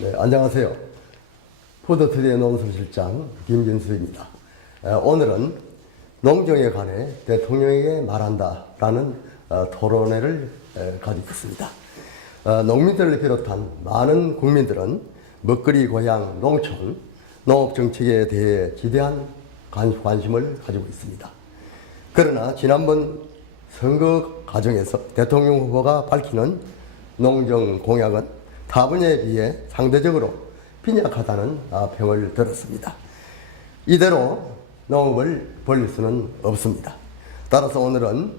네, 안녕하세요. 푸드투데이 농수실장 김진수입니다. 오늘은 농정에 관해 대통령에게 말한다라는 토론회를 가지고 있습니다. 농민들을 비롯한 많은 국민들은 먹거리 고향 농촌 농업정책에 대해 지대한 관심을 가지고 있습니다. 그러나 지난번 선거 과정에서 대통령 후보가 밝히는 농정 공약은 타 분야에 비해 상대적으로 빈약하다는 평을 들었습니다. 이대로 농업을 벌릴 수는 없습니다. 따라서 오늘은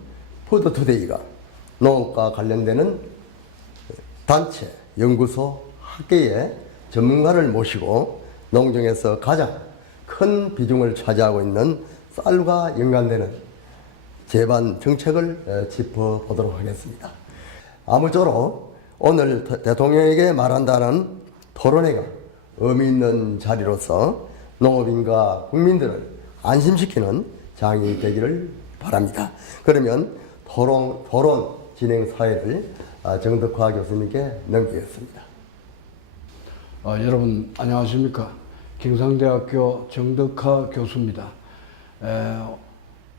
푸드투데이가 농업과 관련되는 단체, 연구소, 학계의 전문가를 모시고 농정에서 가장 큰 비중을 차지하고 있는 쌀과 연관되는 제반 정책을 짚어보도록 하겠습니다. 아무쪼록 오늘 대통령에게 말한다는 토론회가 의미 있는 자리로서 농업인과 국민들을 안심시키는 장이 되기를 바랍니다. 그러면 토론 진행 사회를 정덕화 교수님께 넘기겠습니다. 여러분 안녕하십니까? 경상대학교 정덕화 교수입니다.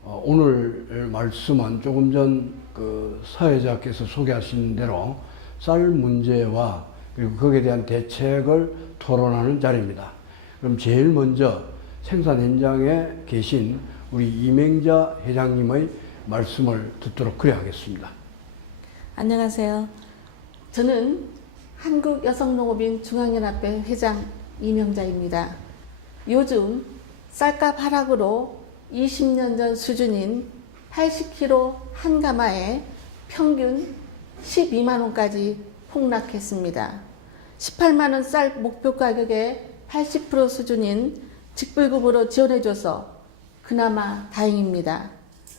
오늘 말씀은 조금 전 그 사회자께서 소개하신 대로 쌀 문제와 그리고 거기에 대한 대책을 토론하는 자리입니다. 그럼 제일 먼저 생산 현장에 계신 우리 이맹자 회장님의 말씀을 듣도록 그래 하겠습니다. 안녕하세요. 저는 한국여성농업인 중앙연합회 회장 이명자입니다. 요즘 쌀값 하락으로 20년 전 수준인 80kg 한 가마에 평균 12만 원까지 폭락했습니다. 18만 원 쌀 목표 가격의 80% 수준인 직불급으로 지원해줘서 그나마 다행입니다.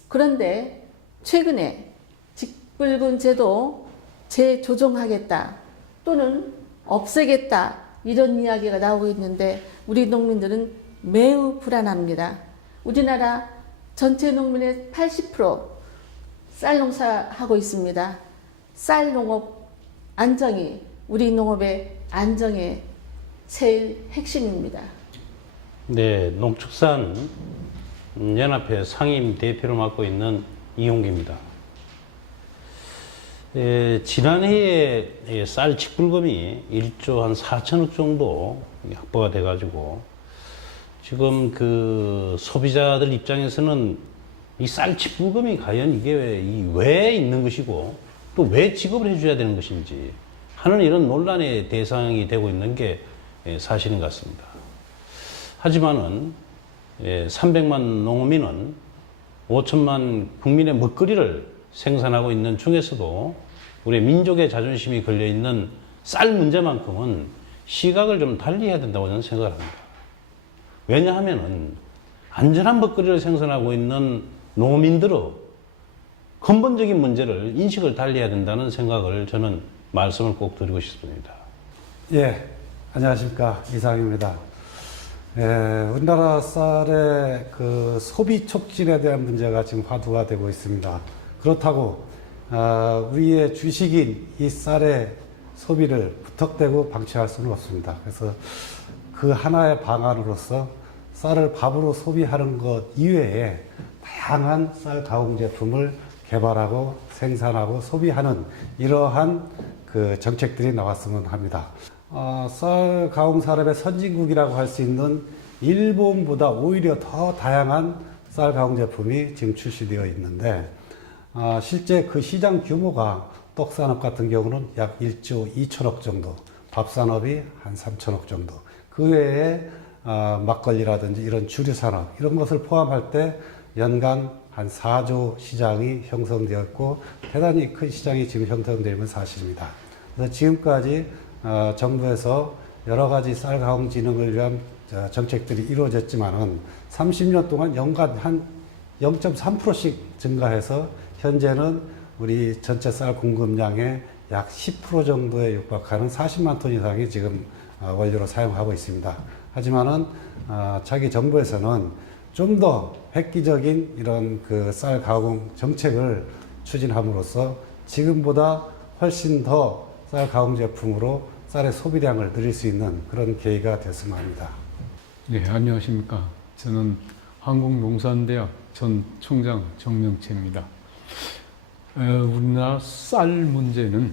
그런데 최근에 직불금 제도 재조정하겠다 또는 없애겠다 이런 이야기가 나오고 있는데 우리 농민들은 매우 불안합니다. 우리나라 전체 농민의 80% 쌀 농사하고 있습니다. 쌀 농업 안정이 우리 농업의 안정의 제일 핵심입니다. 네, 농축산연합회 상임 대표를 맡고 있는 이용기입니다. 지난해에 쌀 직불금이 1조 한 4천억 정도 확보가 돼가지고 지금 그 소비자들 입장에서는 이 쌀 직불금이 과연 이게 왜 있는 것이고 또 왜 지급을 해줘야 되는 것인지 하는 이런 논란의 대상이 되고 있는 게 사실인 것 같습니다. 하지만은 300만 농민은 5천만 국민의 먹거리를 생산하고 있는 중에서도 우리 민족의 자존심이 걸려있는 쌀 문제만큼은 시각을 좀 달리 해야 된다고 저는 생각을 합니다. 왜냐하면은 안전한 먹거리를 생산하고 있는 농민들의 근본적인 문제를 인식을 달리 해야 된다는 생각을 저는 말씀을 꼭 드리고 싶습니다. 예, 안녕하십니까. 이상입니다. 우리나라 쌀의 그 소비 촉진에 대한 문제가 지금 화두가 되고 있습니다. 그렇다고 우리의 주식인 이 쌀의 소비를 무턱대고 방치할 수는 없습니다. 그래서 그 하나의 방안으로서 쌀을 밥으로 소비하는 것 이외에 다양한 쌀 가공 제품을 개발하고 생산하고 소비하는 이러한 그 정책들이 나왔으면 합니다. 쌀 가공 산업의 선진국이라고 할 수 있는 일본보다 오히려 더 다양한 쌀 가공 제품이 지금 출시되어 있는데 실제 그 시장 규모가 떡산업 같은 경우는 약 1조 2천억 정도, 밥산업이 한 3천억 정도, 그 외에 막걸리라든지 이런 주류산업 이런 것을 포함할 때 연간 한 4조 시장이 형성되어 있고 대단히 큰 시장이 지금 형성되는 사실입니다. 그래서 지금까지 정부에서 여러 가지 쌀 가공 진흥을 위한 정책들이 이루어졌지만은 30년 동안 연간 한 0.3%씩 증가해서 현재는 우리 전체 쌀 공급량의 약 10% 정도에 육박하는 40만 톤 이상이 지금 원료로 사용하고 있습니다. 하지만은 차기 정부에서는 좀 더 획기적인 이런 그 쌀 가공 정책을 추진함으로써 지금보다 훨씬 더 쌀 가공 제품으로 쌀의 소비량을 늘릴 수 있는 그런 계기가 됐으면 합니다. 네, 안녕하십니까. 저는 한국농산대학 전 총장 정명채입니다. 우리나라 쌀 문제는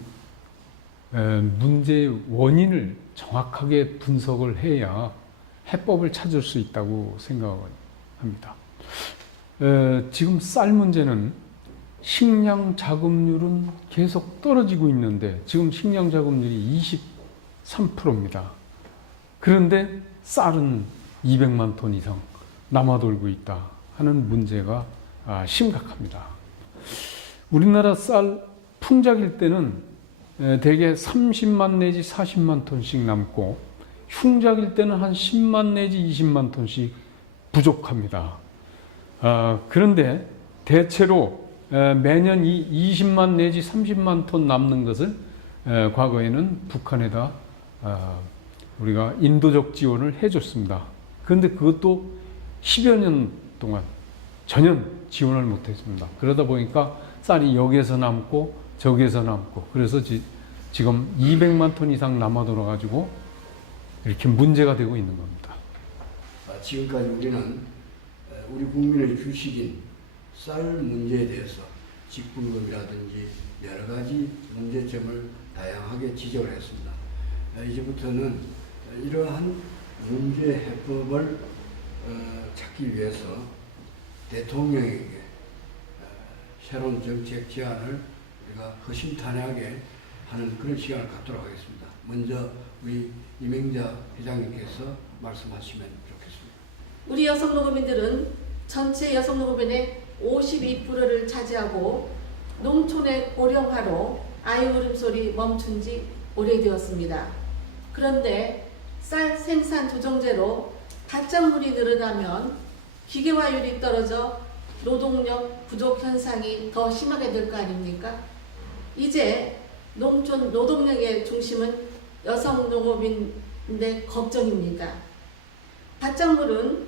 문제의 원인을 정확하게 분석을 해야 해법을 찾을 수 있다고 생각합니다. 지금 쌀 문제는 식량 자급률은 계속 떨어지고 있는데 지금 식량 자급률이 23%입니다. 그런데 쌀은 200만 톤 이상 남아돌고 있다 하는 문제가 심각합니다. 우리나라 쌀 풍작일 때는 대개 30만 내지 40만 톤씩 남고 흉작일 때는 한 10만 내지 20만 톤씩 부족합니다. 그런데 대체로 매년 이 20만 내지 30만 톤 남는 것을 과거에는 북한에다 우리가 인도적 지원을 해줬습니다. 그런데 그것도 10여 년 동안 전혀 지원을 못했습니다. 그러다 보니까 쌀이 여기에서 남고 저기에서 남고 그래서 지금 200만 톤 이상 남아 돌아가지고 이렇게 문제가 되고 있는 겁니다. 지금까지 우리는 우리 국민의 주식인 쌀 문제에 대해서 직불금이라든지 여러 가지 문제점을 다양하게 지적을 했습니다. 이제부터는 이러한 문제 해법을 찾기 위해서 대통령에게 새로운 정책 제안을 우리가 허심탄회하게 하는 그런 시간을 갖도록 하겠습니다. 먼저 우리 이명자 회장님께서 말씀하시면 좋겠습니다. 우리 여성 농업인들은 전체 여성 농업인의 52%를 차지하고 농촌의 고령화로 아이 울음소리 멈춘 지 오래되었습니다. 그런데 쌀 생산 조정제로 밭작물이 늘어나면 기계화율이 떨어져 노동력 부족 현상이 더 심하게 될 거 아닙니까? 이제 농촌 노동력의 중심은 여성 농업인의 걱정입니다. 밭작물은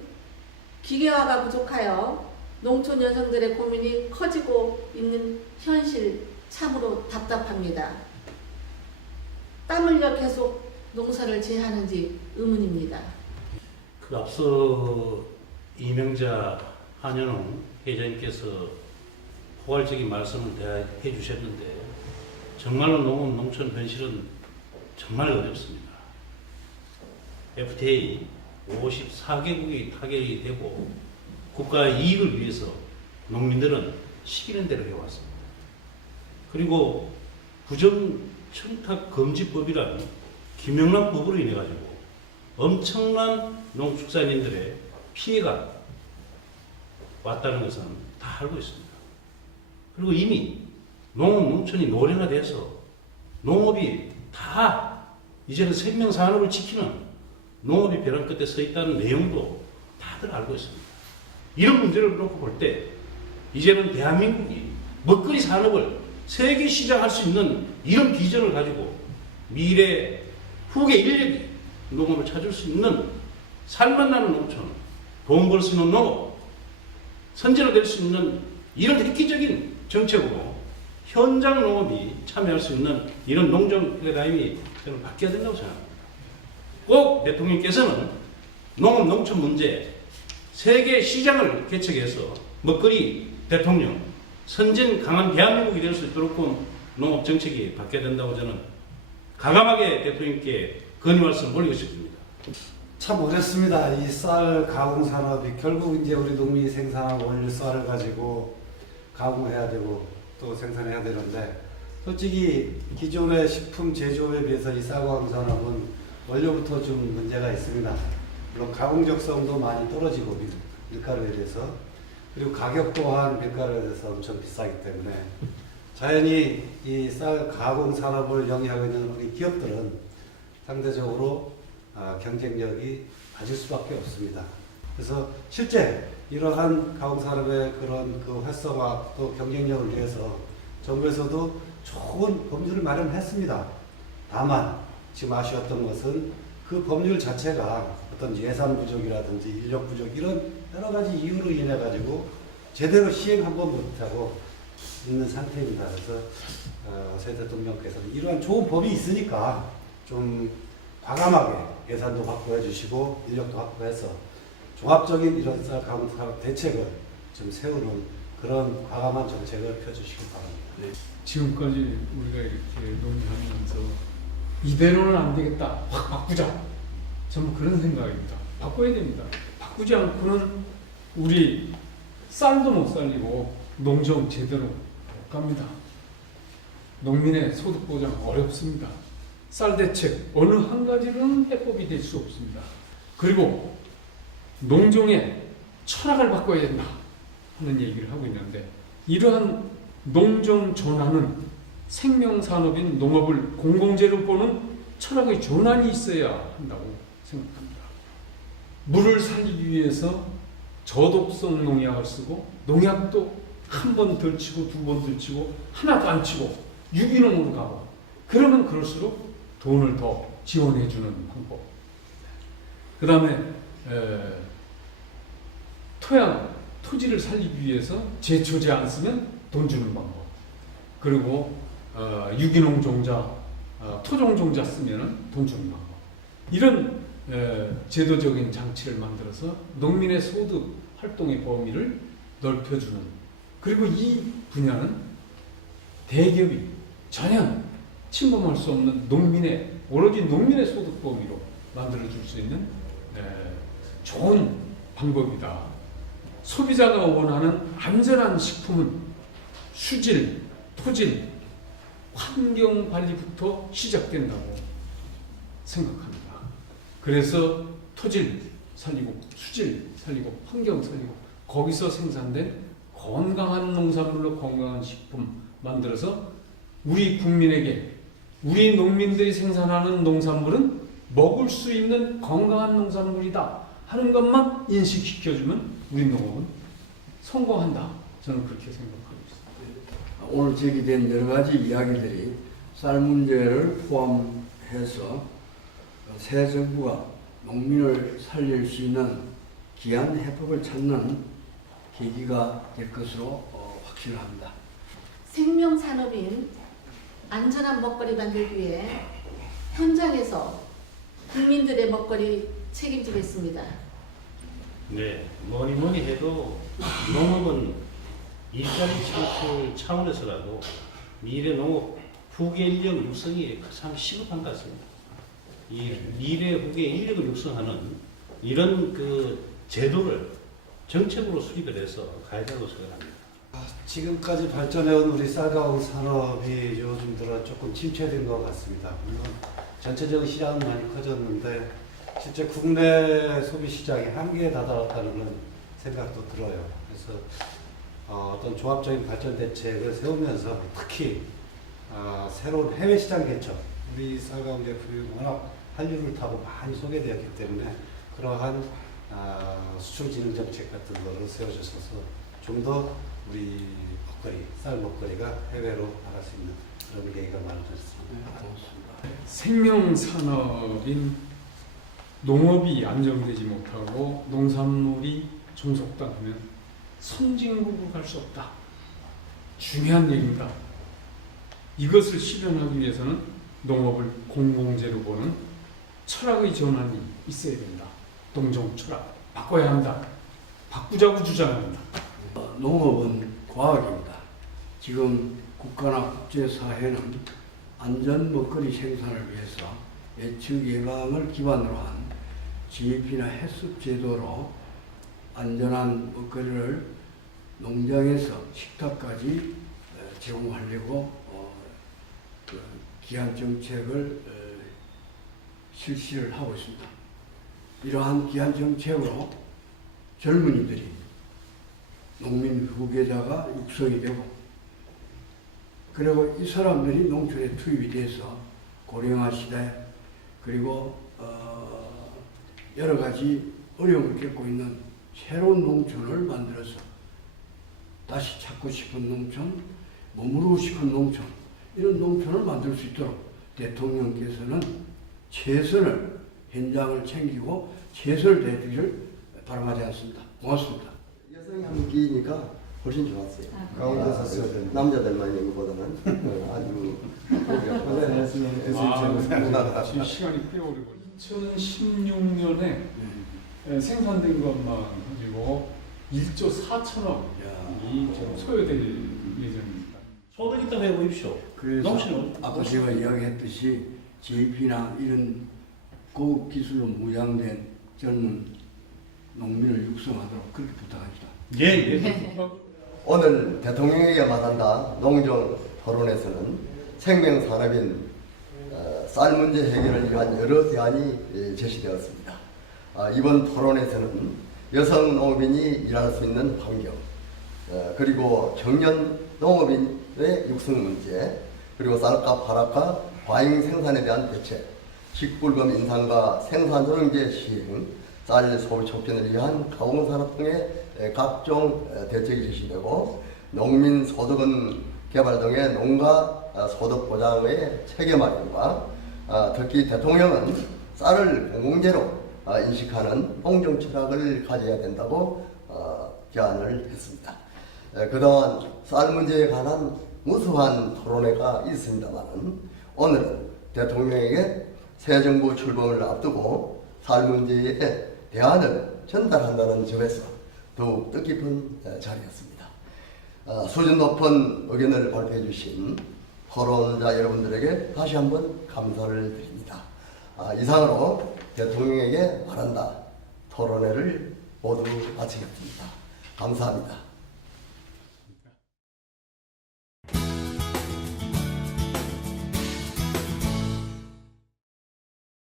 기계화가 부족하여 농촌 여성들의 고민이 커지고 있는 현실 참으로 답답합니다. 땀 흘려 계속 농사를 재하는지 의문입니다. 그 앞서 이명자 한현웅 회장님께서 포괄적인 말씀을 해 주셨는데 정말로 농업 농촌 현실은 정말 어렵습니다. FTA 54개국이 타결이 되고 국가의 이익을 위해서 농민들은 시키는 대로 해왔습니다. 그리고 부정청탁금지법이라는 김영란 법으로 인해 가지고 엄청난 농축산인들의 피해가 왔다는 것은 다 알고 있습니다. 그리고 이미 농업 농촌이 노령화돼서 농업이 다 이제는 생명산업을 지키는 농업이 벼랑 끝에 서 있다는 내용도 다들 알고 있습니다. 이런 문제를 놓고 볼 때 이제는 대한민국이 먹거리 산업을 세계 시장할 수 있는 이런 비전을 가지고 미래 후계 인력이 농업을 찾을 수 있는 살만 나는 농촌, 돈 벌 수 있는 농업, 선제로 될 수 있는 이런 획기적인 정책으로 현장 농업이 참여할 수 있는 이런 농정 패러다임이 저는 바뀌어야 된다고 생각합니다. 꼭 대통령께서는 농업 농촌 문제 세계 시장을 개척해서 먹거리 대통령, 선진 강한 대한민국이 될 수 있도록 농업 정책이 바뀌어야 된다고 저는 과감하게 대통령께 건의 말씀 올리고 싶습니다. 참 어렵습니다. 이 쌀 가공 산업이 결국 이제 우리 농민이 생산한 원료 쌀을 가지고 가공해야 되고 또 생산해야 되는데 솔직히 기존의 식품 제조업에 비해서 이 쌀 가공 산업은 원료부터 좀 문제가 있습니다. 물론 가공적성도 많이 떨어지고 밀가루에 대해서 그리고 가격 또한 밀가루에 대해서 엄청 비싸기 때문에 자연히 이 쌀 가공 산업을 영위하고 있는 우리 기업들은 상대적으로 경쟁력이 낮을 수밖에 없습니다. 그래서 실제 이러한 가공 산업의 그런 그 활성화 또 경쟁력을 위해서 정부에서도 좋은 법률을 마련했습니다. 다만 지금 아쉬웠던 것은 그 법률 자체가 어떤 예산 부족이라든지 인력 부족 이런 여러 가지 이유로 인해 가지고 제대로 시행 한번 못하고 있는 상태입니다. 그래서 새 대통령께서는 이러한 좋은 법이 있으니까 좀 과감하게 예산도 확보해 주시고 인력도 확보해서 종합적인 이런 쌀 가공 산업 대책을 좀 세우는 그런 과감한 정책을 펴주시기 바랍니다. 지금까지 우리가 이렇게 논의하면서 이대로는 안 되겠다, 확 바꾸자. 전부 그런 생각입니다. 바꿔야 됩니다. 바꾸지 않고는 우리 쌀도 못 살리고 농정 제대로 못 갑니다. 농민의 소득 보장 어렵습니다. 쌀 대책 어느 한 가지로는 해법이 될 수 없습니다. 그리고 농종의 철학을 바꿔야 된다 하는 얘기를 하고 있는데, 이러한 농정 전환은 생명산업인 농업을 공공재로 보는 철학의 전환이 있어야 한다고 생각합니다. 물을 살리기 위해서 저독성 농약을 쓰고, 농약도 한 번 덜 치고 두 번 덜 치고 하나도 안 치고 유기농으로 가고, 그러면 그럴수록 돈을 더 지원해 주는 방법. 그 다음에 토지를 살리기 위해서 제초제 안 쓰면 돈 주는 방법. 그리고 유기농 종자, 토종 종자 쓰면 돈 주는 방법. 이런 제도적인 장치를 만들어서 농민의 소득 활동의 범위를 넓혀주는, 그리고 이 분야는 대기업이 전혀 침범할 수 없는 오로지 농민의 소득 범위로 만들어줄 수 있는 좋은 방법이다. 소비자가 원하는 안전한 식품은 수질, 토질, 환경 관리부터 시작된다고 생각합니다. 그래서 토질 살리고, 수질 살리고, 환경 살리고, 거기서 생산된 건강한 농산물로 건강한 식품 만들어서 우리 국민에게, 우리 농민들이 생산하는 농산물은 먹을 수 있는 건강한 농산물이다 하는 것만 인식시켜주면 우리 농업은 성공한다. 저는 그렇게 생각하고 있습니다. 오늘 제기된 여러 가지 이야기들이 쌀 문제를 포함해서 새 정부가 농민을 살릴 수 있는 기한 해법을 찾는 계기가 될 것으로 확신합니다. 생명산업인 안전한 먹거리 만들기 위해 현장에서 국민들의 먹거리 책임지겠습니다. 네, 뭐니 해도 농업은 일자리 창출 차원에서라도 미래 농업 후계 인력 육성이 가장 시급한 것 같습니다. 이 미래 후계 인력을 육성하는 이런 그 제도를 정책으로 수립을 해서 가야 된다고 생각합니다. 지금까지 발전해온 우리 쌀가공 산업이 요즘 들어 조금 침체된 것 같습니다. 물론 전체적인 시장은 많이 커졌는데 실제 국내 소비 시장이 한계에 다다랐다는 그런 생각도 들어요. 그래서 어떤 종합적인 발전 대책을 세우면서 특히 새로운 해외 시장 개척, 우리 쌀가공 제품이 워낙 한류를 타고 많이 소개되었기 때문에 그러한 수출 진흥 정책 같은 거를 세워주셔서 좀 더 우리 먹거리, 쌀 먹거리가 해외로 나갈 수 있는 그런 계기가 마련됐습니다. 생명산업인 농업이 안정되지 못하고 농산물이 종속당하면 선진국으로 갈 수 없다. 중요한 얘기입니다. 이것을 실현하기 위해서는 농업을 공공재로 보는 철학의 전환이 있어야 된다. 농정 철학 바꿔야 한다. 바꾸자고 주장합니다. 농업은 과학입니다. 지금 국가나 국제사회는 안전 먹거리 생산을 위해서 예측 예방을 기반으로 한 GAP나 해썹 제도로 안전한 먹거리를 농장에서 식탁까지 제공하려고 기한 정책을 실시를 하고 있습니다. 이러한 기한 정책으로 젊은이들이 농민 후계자가 육성이 되고, 그리고 이 사람들이 농촌에 투입이 돼서 고령화 시대, 그리고 여러 가지 어려움을 겪고 있는 새로운 농촌을 만들어서 다시 찾고 싶은 농촌, 머무르고 싶은 농촌, 이런 농촌을 만들 수 있도록 대통령께서는 최선을, 현장을 챙기고 최선을 다해주기를 바람하지 않습니다. 고맙습니다. 여성이 함께이니까 훨씬 좋았어요. 가운데서 써야 되는데. 남자들만 있는 것보다는 아주 지금 시간이 꽤 오래 걸려. 2016년에 생산된 것만 가지고 1조 4천억이 지금 소요될 예정입니다. 소득 있다고 해보십시오. 그래서 농촌은 아까 제가 이야기했듯이 JP나 이런 고급 기술로 무장된 젊은 농민을 육성하도록 그렇게 부탁합니다. 예. 오늘 대통령에게 마단다 농정 토론에서는 생명산업인 쌀 문제 해결을 위한 여러 대안이 제시되었습니다. 이번 토론에서는 여성 농업인이 일할 수 있는 환경, 그리고 청년 농업인의 육성 문제, 그리고 쌀값 하락과 과잉 생산에 대한 대책, 직불금 인상과 생산조정제 시행, 쌀 소비 촉진을 위한 가공산업 등의 각종 대책이 제시되고 농민 소득은 개발 등의 농가 소득 보장의 체계 마련과 특히 대통령은 쌀을 공공재로 인식하는 농정 철학을 가져야 된다고 제안을 했습니다. 그동안 쌀 문제에 관한 무수한 토론회가 있습니다만 오늘은 대통령에게 새 정부 출범을 앞두고 쌀 문제에 대안을 전달한다는 점에서 더욱 뜻깊은 자리였습니다. 수준 높은 의견을 발표해 주신 토론자 여러분들에게 다시 한번 감사를 드립니다. 이상으로 대통령에게 말한다 토론회를 모두 마치겠습니다. 감사합니다.